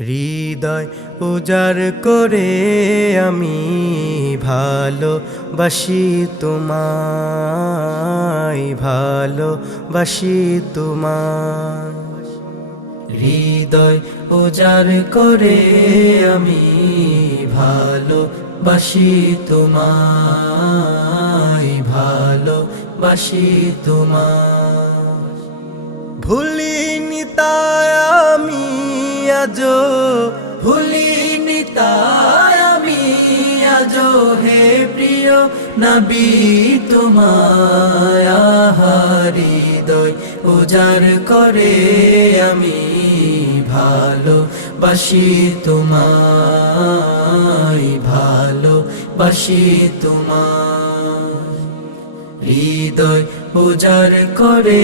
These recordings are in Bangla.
হৃদয় উজাড় করে আমি ভালোবাসি তোমায়, ভালোবাসি তোমায়। হৃদয় উজাড় করে আমি ভালোবাসি তোমায়, ভালোবাসি তোমায়। ভুলিনি তাই আমি আজো, ভুলিনি তাই আমি আজো হে প্রিয় নবী তোমায়। হৃদয় উজাড় করে আমি ভালোবাসি তোমায়, ভালোবাসি তোমায়। হৃদয় উজাড় করে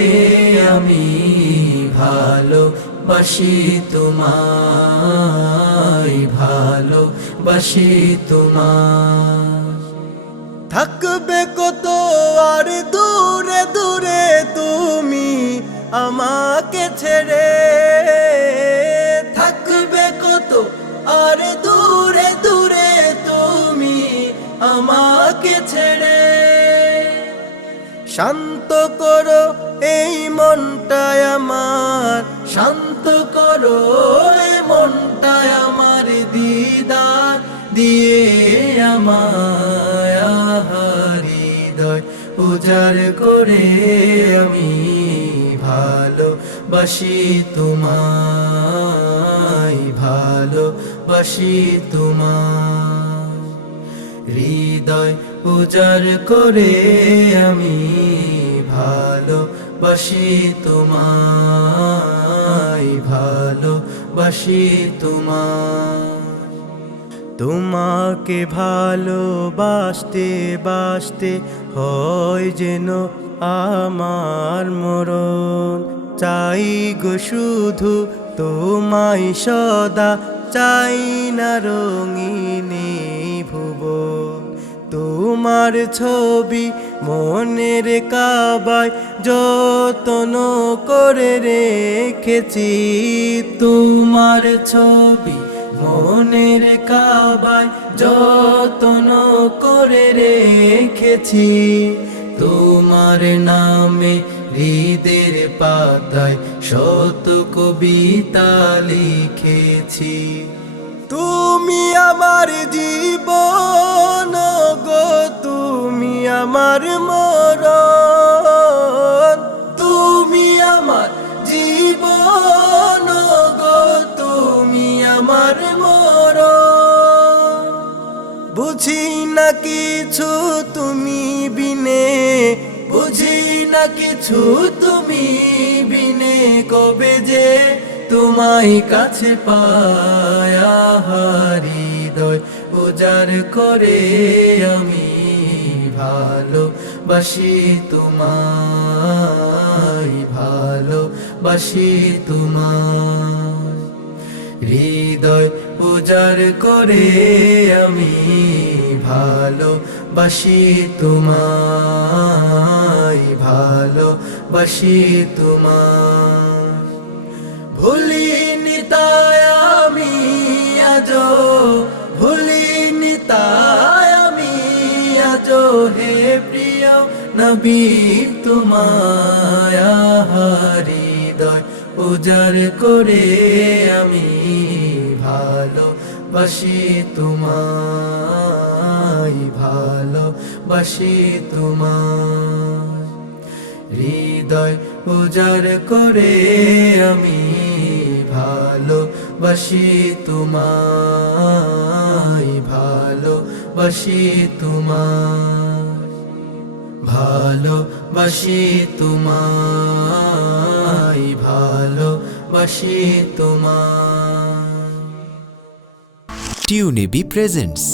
আমি ভালোবাসি তোমায়, ভালোবাসি তোমায়। থাকবে কত আর দূরে দূরে তুমি আমাকে ছেড়ে, থাকবে কত আর দূরে দূরে তুমি আমাকে ছেড়ে। শান্ত করো এই মনটায় আমার, শান্ত করো এই মনটায় আমার, দিদার দিয়ে আমায়। হৃদয় উজাড় করে আমি ভালোবাসি তোমায়, ভালোবাসি তোমায়। হৃদয় উজাড় করে আমি ভালোবাসি তোমায়, ভালোবাসি তোমায়। তোমাকে ভালোবাসতে বাসতে হয় যেন আমার মরণ। চাই গো শুধু তোমায় সদা, চাই না রঙিনী ভুবন। তোমার ছবি মনের কাবায় যত্ন করে রেখেছি, তোমার ছবি মনের কাবায় যত্ন করে রেখেছি। তোমার নামে হৃদের পাতায় শত কবিতা লিখেছি। তুমি আমার জীবন গো, তুমি আমার মরণ। তুমি আমার জীবন গো, তুমি আমার মরণ। বুঝি না কিছু তুমি বিনে, বুঝি না কিছু তুমি বিনে, কবে যে তোমায় কাছে পায়া। হৃদয় উজাড় করে আমি ভালোবাসি তোমায়, ভালোবাসি তোমায়। হৃদয় উজাড় করে আমি ভালোবাসি তোমায়, ভালোবাসি তোমায়। ভুলিনি তাই আমি আজো, ভুলিনি তাই আমি আজো হে প্রিয় নবী তোমায়। হৃদয় উজাড় করে আমি ভালোবাসি তোমায়, ভালোবাসি তোমায়। হৃদয় উজাড় করে আমি ভালোবাসি তোমায়, ভালোবাসি তোমায়, ভালোবাসি তোমায়, ভালোবাসি তোমায়। টিউনিবি প্রেজেন্টস।